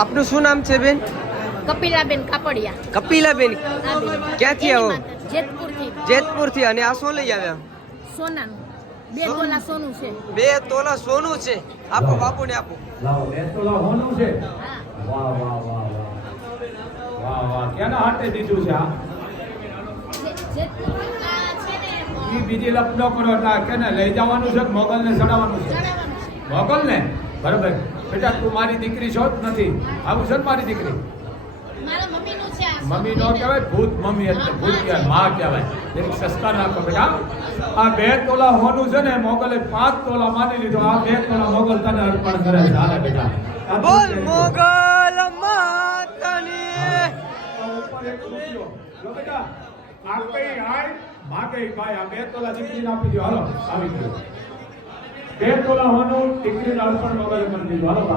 આપનું શું નામ છે બેન? કપિલાબેન કાપડિયા. કપિલાબેન, હા બેન. ક્યાંથી આવો? જેતપુરથી. જેતપુરથી. અને આ શું લઈ આવ્યા? સોનાનું 2 તોલા સોનું છે. 2 તોલા સોનું છે. આપો બાપુને આપો. લાવો 2 તોલા સોનું છે. હા. વાહ વાહ વાહ વાહ વાહ વાહ કેના હાટે દીધું છે આ? જેતપુર છે ને ઈ બીજી લપનો કરો તા કેને લઈ જવાનું છે મોગલ ને ચડાવવાનું છે? ચડાવવાનું છે. મોગલ ને બરાબર. બેટા તું મારી દીકરી છો જ નથી. આવું છે ને મારી દીકરી? મારા મમ્મીનું છે આ. મમ્મી નો કહેવાય, ભૂત મમ્મી એટલે ભૂત કહેવાય, માં કહેવાય. એક સંસ્કાર રાખો બેટા. આ 2 તોલા હોનું છે ને મોગલે 5 તોલા માની લીધો. આ 2 તોલા મોગલ તને અર્પણ કરે છે. હાલે બેટા. બોલ મોગલ માતની. ઉપર એક રૂપિયો. લો બેટા આ કઈ હાય માગે ભાઈ આ 2 તોલા દીકરીને આપી દો. હાલો આવી ગયો. 2 તોલા હોનું દીકરીને અર્પણ મોગલે કરી દીધું. હાલો.